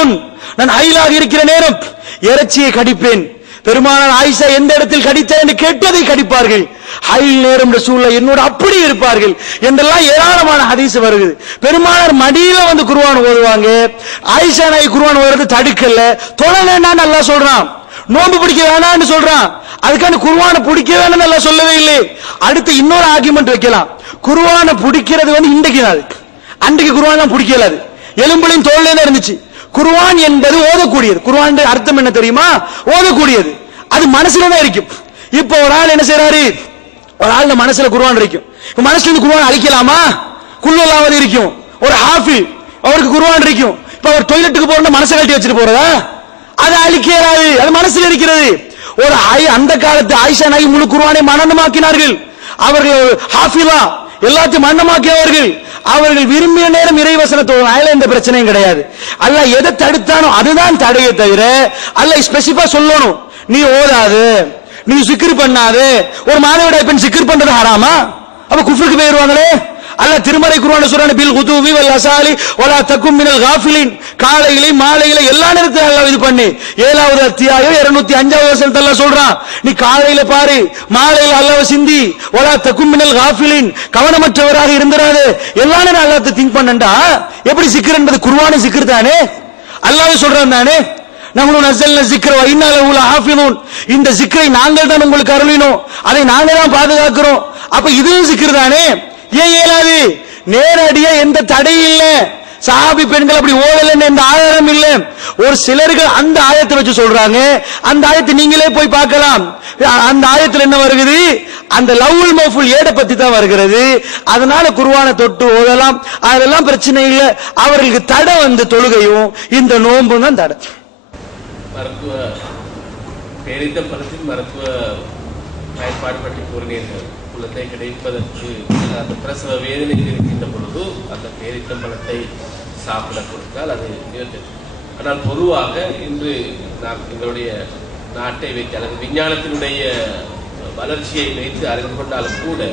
ஹாயிதுன், நான் ஹைலாக இருக்கிற நேரம் இறைச்சியை கடிப்பேன். பெருமானார் ஆயிஷா எந்த இடத்தில் கடித்த என்று கேட்டதை கடிப்பார்கள். ஹைல் நேரம் ரசூலுல்லாஹ் என்னோட அப்படி இருப்பார்கள் என்றெல்லாம் ஏராளமான ஹதீஸ் வருது. பெருமானார் மடியில வந்து குர்ஆன் ஓதுவாங்க. ஆயிஷா நாயகி குர்ஆன் ஓதுறது தடுக்கல. தொழ வேண்டாம்னு அல்லாஹ் சொல்றான், நோன்பு பிடிக்க வேணாம்னு சொல்றான். அதுக்கான குர்ஆனை பிடிக்க வேணும்னு அல்லாஹ் சொல்லவே இல்லை. அடுத்து இன்னொரு ஆர்குமெண்ட் வைக்கலாம். குர்ஆனை பிடிக்கிறது வந்து இன்றைக்கு நாள், அன்றைக்கு குர்ஆன் தான் பிடிக்கலாது, எலும்புலையும் தோல்ல தான் இருந்துச்சு. குர்ஆன் என்பது ஓதக்கூடியது. குர்ஆன் அர்த்தம் என்ன தெரியுமா? ஓதக்கூடியது. அது மனசுல தான் இருக்கும். இப்போ ஒரு ஆள் என்ன செய்யறாரு, ஒரு ஆள் மனசுல குர்ஆன் இருக்கும். இப்ப மனசுல இருந்து குர்ஆன் அழிக்கலாமா? குல்லலாவது இருக்கும். ஒரு ஹாஃபில் அவருக்கு குர்ஆன் இருக்கும். இப்ப அவர் டாய்லெட்டுக்கு போறோம்னா மனசை கட்டி வச்சுட்டு போறதா? அது அழிக்கிறாரு, அது மனசுல இருக்கிறது. ஒரு அந்த காலத்து ஆயிஷா நாயகி முழு குர்ஆனை மனனமாக்கினார்கள். அவர்கள் ஹாஃபிலா எல்லாத்தையும் மன்னமாக்கியவர்கள். அவர்கள் விரும்பிய நேரம் இறைவசனத்தை ஓதுனால எந்த பிரச்சனையும் கிடையாது. அல்லாஹ் எதை தடுத்தானோ அதுதான் தடையை தவிர அல்லாஹ் ஸ்பெசிஃபா சொல்லணும், நீ ஓதாது, நீ சிக்ர் பண்ணாது. ஒரு மாதவிடாய் பெண் சிக்ர் பண்றது ஹராமா? அப்ப குஃப்ருக்கு போயிருவாங்களே. அல்லாஹ் திருமறை குர்ஆன்ல சொல்றானே, பில் குதுவி வல் அசாலி வலா தகும் மினல் காஃபிலின், காலையில மாலையில எல்லா நேரத்திலும் அல்லாஹ் இது பண்ணி 7வது அத்தியாயம் 205வது வசனத்துல அல்லாஹ் சொல்றான், நீ காலையில பாரு, மாலையில அல்லாஹ்வை சிந்தி, வலா தகும் மினல் காஃபிலின், கவனமற்றவராக இருந்திராதே. எல்லா நேரம் அல்லாஹ்வை திங்க் பண்ணண்டா எப்படி சிக்ர் என்பது குர்ஆனே சிக்ர் தானே, அல்லாஹ் சொல்றான் தானே. நஹ்னு நஸல்னா ஸிக்ர வ இன்னா லஹு லஹாஃபிதூன், இந்த சிக்ரை நாங்கள் தான் உங்களுக்கு அருளினோம், அதை நாங்கள் தான் பாதுகாக்கிறோம். அப்ப இதுவும் சிக்ர் தானே. ஏன் இயலாது? நேரடியா எந்த தடையும் இல்ல. சஹாபி பெண்கள் அப்படி ஓதலன்னு எந்த ஆதாரம் இல்ல. ஒரு சிலர்கள் அந்த ஆயத்தை வச்சு சொல்றாங்க. அந்த ஆயத்தை நீங்களே போய் பார்க்கலாம். அந்த ஆயத்துல என்ன வருகிறது? அந்த லவ்வுல் மஃபூல் ஏட பத்தி தான் வருகிறது. அதனால குர்ஆனை தொட்டு ஓதலாம், அதெல்லாம் பிரச்சனை இல்ல. அவர்களுக்கு தடை வந்து தொழுகையும் இந்த நோன்பும் தான் தடை. மருத்துவ பேரித்த பலத்தின் மருத்துவ பயன்பாடு பற்றி கூறினீர்கள். குழந்தை கிடைப்பதற்கு அந்த பிரசவ வேதனை இருக்கின்ற பொழுது அந்த பேரித்தம்பழத்தை சாப்பிட கொடுத்தால் அது நிகழ்ந்தது. ஆனால் பொதுவாக இன்று நாம் எங்களுடைய நாட்டை வைத்து அல்லது விஞ்ஞானத்தினுடைய வளர்ச்சியை வைத்து அறிந்து கொண்டாலும் கூட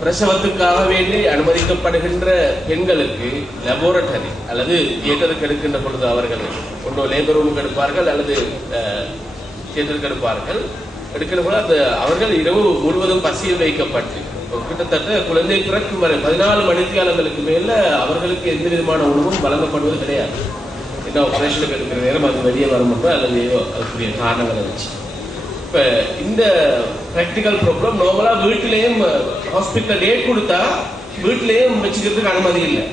பிரசவத்துக்காக வேண்டி அனுமதிக்கப்படுகின்ற பெண்களுக்கு லெபோரட்டரி அல்லது தியேட்டருக்கு எடுக்கின்ற பொழுது அவர்கள் ஒன்றோ லேபர் ரூமுக்கு எடுப்பார்கள் அல்லது தியேட்டருக்கு எடுப்பார்கள். எடுக்கிற போது அந்த அவர்கள் இரவு முழுவதும் பசியில் வைக்கப்பட்டு கிட்டத்தட்ட குழந்தை பிறக்கும் வரை 14 மணித்தியாலங்களுக்கு மேல அவர்களுக்கு எந்த விதமான உணவும் வழங்கப்படுவது கிடையாது. என்ன ஆபரேஷனுக்கு எடுக்கிற நேரம் அது வெளியே வரும்போது அல்லது அதுக்குரிய காரணங்களை வச்சு. இப்ப இந்த பிராக்டிகல் ப்ராப்ளம் நார்மலா வீட்டிலேயும் ஹாஸ்பிட்டல் டேட் கொடுத்தா வீட்டிலேயும் வச்சுக்கிறதுக்கு அனுமதி இல்லை.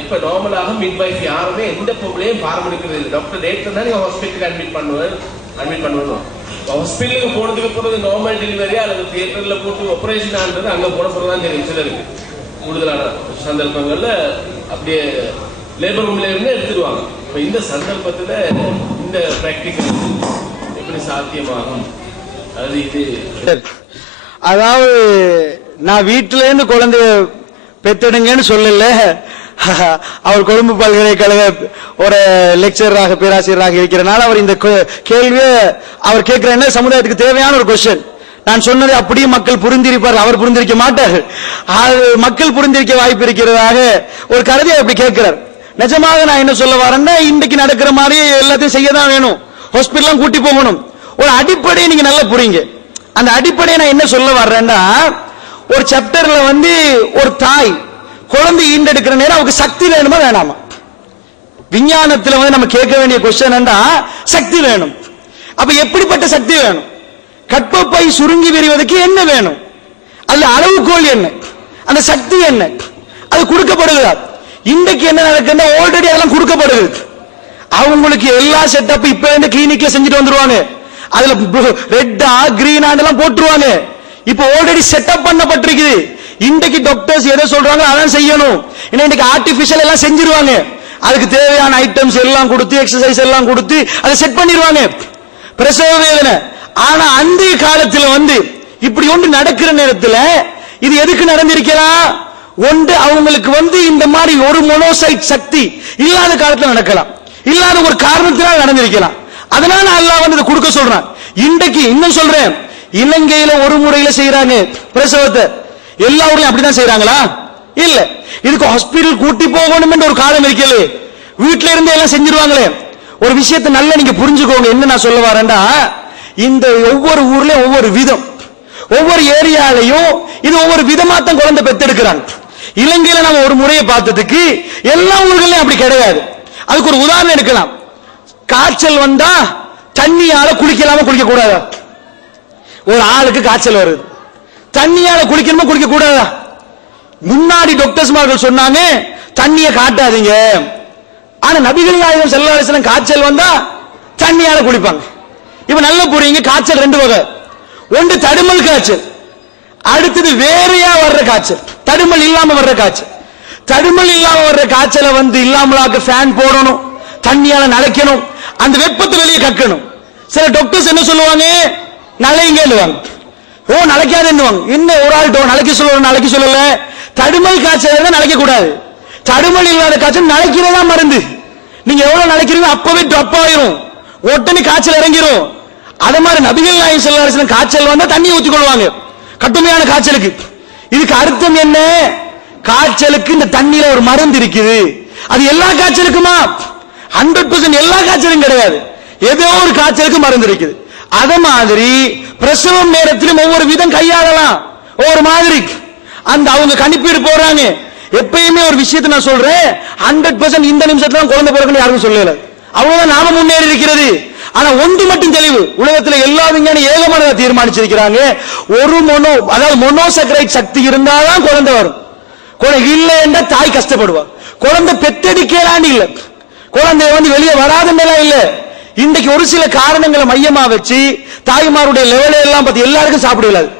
இப்ப நார்மலாக மிட்வைஃப் யாருமே எந்த பொருளையும் பாரம்பரிக்கிறது இல்லை. டாக்டர் டேட் தான் நீங்க ஹாஸ்பிட்டலுக்கு அட்மிட் பண்ணுவோம். ஹாஸ்பிட்டலுக்கு போனதுக்கு போறது நார்மல் டெலிவரியா அல்லது தியேட்டர்ல போட்டு ஆபரேஷன் ஆனது அங்க போன போறதான் தெரியும். சிலருக்கு கூடுதலான சந்தர்ப்பங்கள்ல அப்படியே லேபர் ரூம்ல இருந்து எடுத்துருவாங்க. இப்ப இந்த சந்தர்ப்பத்துல இந்த பிராக்டிகல் எப்படி சாத்தியமாகும்? அது இது அதாவது நான் வீட்டுல இருந்து குழந்தைய பெத்தெடுங்கன்னு சொல்லல. அவர் கொழும்பு பல்கலைக்கழக ஒரு லெக்சராக பேராசிரியராக இருக்கிறனால அவர் இந்த கேள்வியை அவர் கேட்கிற என்ன சமுதாயத்துக்கு தேவையான ஒரு கொஸ்டின். நான் சொன்னதை அப்படியே மக்கள் புரிந்திருப்பார்கள், அவர் புரிந்திருக்க மாட்டார்கள். மக்கள் புரிந்திருக்க வாய்ப்பு இருக்கிறதாக ஒரு கருதியை அப்படி கேட்கிறார். நிஜமாக நான் என்ன சொல்ல வரேன்னா, இன்றைக்கு நடக்கிற மாதிரி எல்லாத்தையும் செய்யதான் வேணும், ஹாஸ்பிட்டலாம் கூட்டி போகணும். ஒரு அடிப்படையை நீங்க நல்லா புரியுங்க. அந்த அடிப்படையை நான் என்ன சொல்ல வர்றேன்னா, ஒரு சாப்டர்ல வந்து ஒரு தாய் குழந்தை ஈண்டெடுக்கிற நேரம் அவருக்கு சக்தி வேணுமா வேணாமா? விஞ்ஞானத்துல வந்து நம்ம கேட்க வேண்டிய கொஸ்டின் என்னன்னா, சக்தி வேணும். அப்ப எப்படிப்பட்ட சக்தி வேணும்? கற்பப்பை சுருங்கி விரிவதற்கு என்ன வேணும்? அதுல அளவுகோல் என்ன? அந்த சக்தி என்ன? அது கொடுக்கப்படுகிறா? இன்றைக்கு என்ன நடக்குதுன்னா, ஆல்ரெடி அதெல்லாம் கொடுக்கப்படுது. அவங்களுக்கு எல்லா செட்டப் இப்ப இந்த கிளினிக்ல செஞ்சுட்டு வந்துருவாங்க. அதுல ரெட்டா கிரீனா எல்லாம் போட்டுருவாங்க. இப்ப ஆல்ரெடி செட்டப் பண்ணப்பட்டிருக்குது. இன்றைக்கு டாக்டர்ஸ் எதை சொல்றாங்க அதான் செய்யணும். இன்னைக்கு ஆர்டிபிஷியல் எல்லாம் செஞ்சிருவாங்க. அதுக்கு தேவையான ஐட்டம்ஸ் எல்லாம் கொடுத்து எக்ஸசைஸ் எல்லாம் கொடுத்து அதை செட் பண்ணிடுவாங்க. பிரசவ வேதனை. ஆனா அந்த காலத்துல வந்து இப்படி ஒன்று நடக்கிற நேரத்தில் இது எதுக்கு நடந்திருக்கலாம்? ஒன்று அவங்களுக்கு வந்து இந்த மாதிரி ஒரு மோனோசைட் சக்தி இல்லாத காலத்துல நடக்கலாம், இல்லாத ஒரு காரணத்தினால் நடந்திருக்கலாம். அதனால அல்லாஹ் வந்து இதை கொடுக்க சொல்றான். இன்றைக்கு இன்னும் சொல்றேன், இலங்கையில ஒரு முறையில செய்யறாங்க பிரசவத்தை. எல்லா ஊர்லயும் அப்படிதான் செய்யறாங்களா? இல்ல. இதுக்கு ஹாஸ்பிட்டல் கூட்டி போகணும் என்ற ஒரு காலம் இருக்கல. வீட்டுல இருந்து எல்லாம் செஞ்சிருவாங்களே. ஒரு விஷயத்தை நல்லா நீங்க புரிஞ்சுக்கோங்க. என்ன நான் சொல்ல வரேன்டா, இந்த ஒவ்வொரு ஊர்லயும் ஒவ்வொரு விதம், ஒவ்வொரு ஏரியாலையும் இது ஒவ்வொரு விதமா தான் குழந்தை பெத்தெடுக்கிறாங்க. இலங்கையில நம்ம ஒரு முறையை பார்த்ததுக்கு எல்லா ஊர்களையும் அப்படி கிடையாது. அதுக்கு ஒரு உதாரணம் எடுக்கலாம். காய்ச்சல் வந்தா தண்ணியால குளிக்கலாமா குளிக்க கூடாதா? ஒரு ஆளுக்கு காய்ச்சல் வருது, தண்ணியால குளிக்கணுமா குளிக்க கூடாதா? முன்னாடி டாக்டர்ஸ்மார்கள் சொன்னாங்க தண்ணியை காட்டாதீங்க. ஆனா நபிகள் நாயகம் ஸல்லல்லாஹு அலைஹி வஸல்லம் காய்ச்சல் வந்தா தண்ணியால குளிப்பாங்க. இப்ப நல்லா புரியுங்க, காய்ச்சல் ரெண்டு வகை. ஒன்று தடுமல் காய்ச்சல், அடுத்தது வேறையா வர்ற காய்ச்சல், தடுமல் இல்லாம வர்ற காய்ச்சல். தடுமல் இல்லாம வர்ற காய்ச்சலை வந்து இல்லாமலாக்க ஃபேன் போடணும், தண்ணியால நனைக்கணும், அந்த வெப்பத்தை வெளியே கக்கணும். சில டாக்டர்ஸ் என்ன சொல்லுவாங்க, நலைங்கன்னுவாங்க. ஓ நலைக்காதுன்னுவாங்க. என்ன ஒரு ஆள் நலைக்க சொல்லுவாங்க, நலைக்க சொல்லல. தடுமல் காய்ச்சல் நலைக்க கூடாது. தடுமல் இல்லாத காய்ச்சல் நலைக்கிறதா மருந்து. நீங்க எவ்வளவு நலைக்கிறீங்க அப்பவே ட்ராப் ஆயிரும், உடனே காய்ச்சல் இறங்கிரும். அதே மாதிரி நபிகள் நாயகம் ஸல்லல்லாஹு அலைஹி வஸல்லம் காய்ச்சல் வந்தா தண்ணி ஊத்திக் கொள்வாங்க கடுமையான காய்ச்சலுக்கு. இதுக்கு அர்த்தம் என்ன? காய்ச்சலுக்கு இந்த தண்ணியில ஒரு மருந்து இருக்குது. அது எல்லா காய்ச்சலுக்குமா? 100% எல்லா காய்ச்சலும் கிடையாது. ஏதோ ஒரு காய்ச்சலுக்கு மருந்து இருக்குது. அத மாதிரி பிரசவம் நேரத்திலும் ஒவ்வொரு விதம் கையாளலாம், ஒவ்வொரு மாதிரி. அந்த அவங்க கணிப்பீடு போறாங்க. எப்பயுமே ஒரு விஷயத்தை நான் சொல்றேன், 100% இந்த நிமிஷத்துல குழந்தை பிறக்கணும் யாருக்கும் சொல்லல. அவ்வளவுதான் நாம முன்னேறி இருக்கிறது. ஆனா ஒன்று மட்டும் தெளிவு, உலகத்துல எல்லா விஞ்ஞானி ஏகமானதா தீர்மானிச்சிருக்கிறாங்க, ஒரு அதாவது மோனோசாக்கரைட் சக்தி இருந்தாதான் குழந்தை வரும். குழந்தை இல்லை என்ற தாய் கஷ்டப்படுவார். குழந்தை பெத்தெடுக்கலான்னு இல்ல, குழந்தை வந்து வெளியே வராதுன்னெல்லாம் இல்ல. இன்றைக்கு ஒரு சில காரணங்களை மையமா வச்சு தாய்மாருடைய லெவலை எல்லாம் பார்த்து எல்லாருக்கும் சாப்பிடலாது.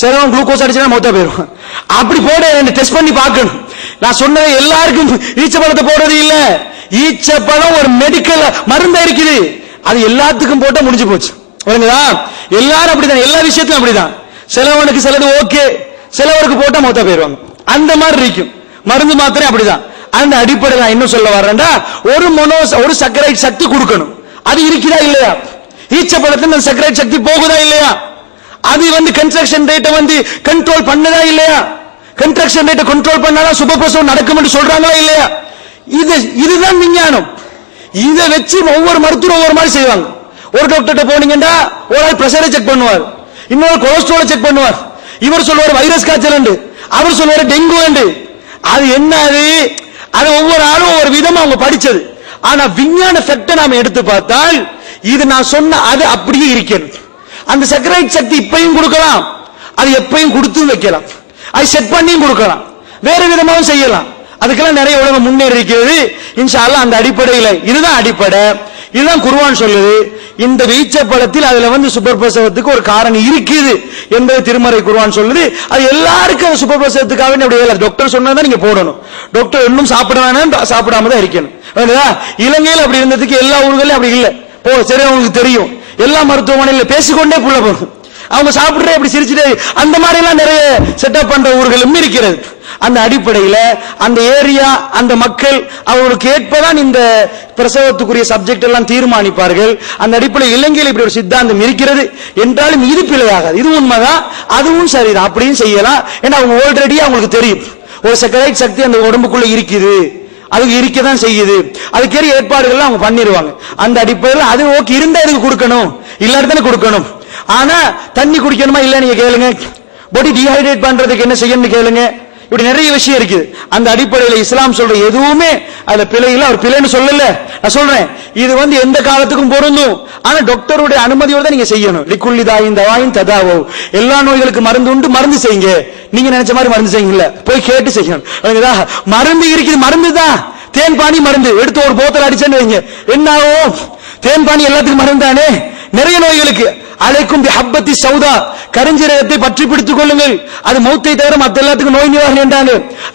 சிலவன் குளுக்கோஸ் அடிச்சா மொத்தா போயிடும். அப்படி போட டெஸ்ட் பண்ணி பார்க்கணும். நான் சொன்னது எல்லாருக்கும் ஈச்சப்பழத்தை போடுறது இல்ல. ஈச்சப்பழம் ஒரு மெடிக்கல் மருந்தா இருக்குது, அது எல்லாத்துக்கும் போட்டா முடிஞ்சு போச்சு. எல்லாரும் அப்படிதான், எல்லா விஷயத்திலும் அப்படிதான். சிலவனுக்கு சிலது ஓகே, சிலவருக்கு போட்டா மொத்தா போயிருவாங்க. அந்த மாதிரி இருக்கும். மருந்து மாத்திரை அப்படிதான். அந்த அடிப்படையில் இன்னும் சொல்ல வரேன்டா, ஒரு சர்க்கரைட் சக்தி கொடுக்கணும். அது இருக்குதா இல்லையா? ஈச்சப்பழத்துல அந்த சர்க்கரைட் சக்தி போகுதா இல்லையா? அது வந்து கன்ஸ்ட்ரக்ஷன் ரேட்டை வந்து கண்ட்ரோல் பண்ணதா இல்லையா? கன்ஸ்ட்ரக்ஷன் ரேட்டை கண்ட்ரோல் பண்ணாதான் சுபப்பிரசவம் நடக்கும் என்று சொல்றாங்களா இல்லையா? இதுதான் விஞ்ஞானம். இதை வச்சு ஒவ்வொரு மருத்துவம் ஒவ்வொரு மாதிரி செய்வாங்க. ஒரு டாக்டர்கிட்ட போனீங்கன்னா ஒரு ஆள் பிரஷரை செக் பண்ணுவார், இன்னொரு கொலஸ்ட்ராலை செக் பண்ணுவார். இவர் சொல்லுவார் வைரஸ் காய்ச்சல் உண்டு, அவர் சொல்லுவார் டெங்கு உண்டு. அது என்ன? அது ஒவ்வொரு ஆளும் ஒவ்வொரு விதமா அவங்க படிச்சது. ஆனா விஞ்ஞான ஃபேக்டை நாம எடுத்து பார்த்தால் இது நான் சொன்ன அது அப்படியே இருக்கிறது. அந்த சர்க்கரைட் சக்தி இப்பையும் கொடுக்கலாம், அது எப்பையும் கொடுத்து வைக்கலாம், அது செட் பண்ணியும் கொடுக்கலாம், வேற விதமாவும் செய்யலாம். அதுக்கெல்லாம் நிறைய உலகம் முன்னேறி இருக்கிறது. இன்ஷா அல்லாஹ் அந்த அடிப்படையில் இதுதான் அடிப்படை, இதுதான் குர்ஆன் சொல்லுது. இந்த ஈச்சப்பழத்தில் அதுல வந்து சுபப்பிரசவத்துக்கு ஒரு காரணம் இருக்குது என்பது திருமறை குர்ஆன் சொல்லுது. அது எல்லாருக்கும் சுபப்பிரசவத்துக்காக டாக்டர் சொன்னதான் நீங்க போடணும். டாக்டர் இன்னும் சாப்பிட வேணாம், சாப்பிடாம தான் இருக்கணும். இலங்கையில் அப்படி இருந்ததுக்கு எல்லா ஊர்களையும் அப்படி இல்லை. சரி, அவங்களுக்கு தெரியும், எல்லா மருத்துவமனையில பேசிக்கொண்டே புள்ள போகும், அவங்க சாப்பிடுற அப்படி சிரிச்சுட்டே, அந்த மாதிரி எல்லாம் நிறைய செட்டப் பண்ற ஊர்களும் இருக்கிறது. அந்த அடிப்படையில் அந்த ஏரியா, அந்த மக்கள் அவர்களுக்கு ஏற்பதான் இந்த பிரசவத்துக்குரிய சப்ஜெக்ட் எல்லாம் தீர்மானிப்பார்கள். அந்த அடிப்படையில் இலங்கையில் இப்படி ஒரு சித்தாந்தம் இருக்கிறது என்றாலும் இது பிழையாகாது. இது உண்மைதான், அதுவும் சரிதான், அப்படியும் செய்யலாம். ஏன்னா அவங்க ஆல்ரெடி அவங்களுக்கு தெரியும் ஒரு சர்க்கரைட் சக்தி அந்த உடம்புக்குள்ள இருக்குது, அதுக்கு இருக்கதான் செய்யுது, அதுக்கேறிய ஏற்பாடுகள் அவங்க பண்ணிடுவாங்க. அந்த அடிப்படையில் அது ஓகே இருந்தா எதுக்கு கொடுக்கணும், இல்லாதானே கொடுக்கணும். ஆனா தண்ணி குடிக்கணுமா இல்ல நீங்க கேளுங்க, பாடி டீஹைட்ரேட் பண்றதுக்கு என்ன செய்யணும்னு கேளுங்க. இப்படி நிறைய விஷயம் இருக்குது. அந்த அடிப்படையில் இஸ்லாம் சொல்ற எதுவுமே அதுல பிழை இல்ல. அவர் பிழைன்னு சொல்லல, நான் சொல்றேன் இது வந்து எந்த காலத்துக்கும் பொருந்தும். ஆனா டாக்டருடைய அனுமதியோட நீங்க செய்யணும். லிக்குல்லி தாயின் தவாயின் ததாவோ, எல்லா நோய்களுக்கு மருந்து உண்டு, மருந்து செய்யுங்க. நீங்க நினைச்ச மாதிரி மருந்து செய்யுங்க, போய் கேட்டு செய்யணும். மருந்து இருக்குது, மருந்து தான். தேன் பானி மருந்து எடுத்து ஒரு போத்தல் அடிச்சேன்னு வைங்க, என்ன ஆகும்? தேன் பானி எல்லாத்துக்கும் மருந்து தானே, நிறைய நோய்களுக்கு. அலைக்கும் ஹப்பத்தி சௌதா, கரிஞ்சீரகத்தை பற்றி பிடித்துக் கொள்ளுங்கள், அது மௌத்தை தவிர மற்ற எல்லாத்துக்கும் நோய் நிவாரணம் என்றாங்க.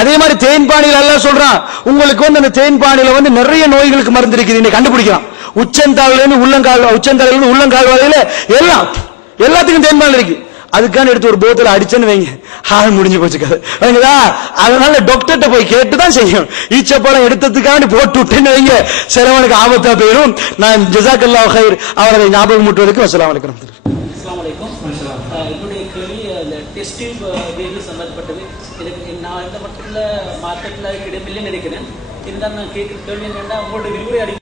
அதே மாதிரி தேன் பானியில் எல்லாம் சொல்றான், உங்களுக்கு வந்து அந்த தேன் பானியில வந்து நிறைய நோய்களுக்கு மருந்து இருக்குது, இன்னைக்கு கண்டுபிடிக்கலாம். உச்சந்தாளிலிருந்து உள்ளங்கால், உச்சந்தாளிலிருந்து உள்ளங்கால் வரையில எல்லாத்துக்கும் தேன் பானில் இருக்கு. அதுக்கான எடுத்து ஒரு போத்தல அடிச்சேன்னு வைங்க, ஆள் முடிஞ்சு போச்சு கதை. அதனால டாக்டர்கிட்ட போய் கேட்டுதான் செய்யணும். ஈச்சப்பழம் எடுத்ததுக்காண்டி போட்டு விட்டேன்னு வைங்க, சிலவனுக்கு ஆபத்தா போயிடும். நான் ஜஸாக்கல்லாஹு கைர் அவரை ஞாபகம் முட்டுவதற்கு அஸ்ஸலாமு அலைக்கும். என்னுடைய கேள்வி டெஸ்டிங் சம்பந்தப்பட்டது. இதுக்கு நான் இந்த மட்டும் மார்க்கெட்ல இடமில்லை நினைக்கிறேன். இந்த தான் நான் கேட்குற கேள்வி என்னன்னா உங்களோட விரிவுரை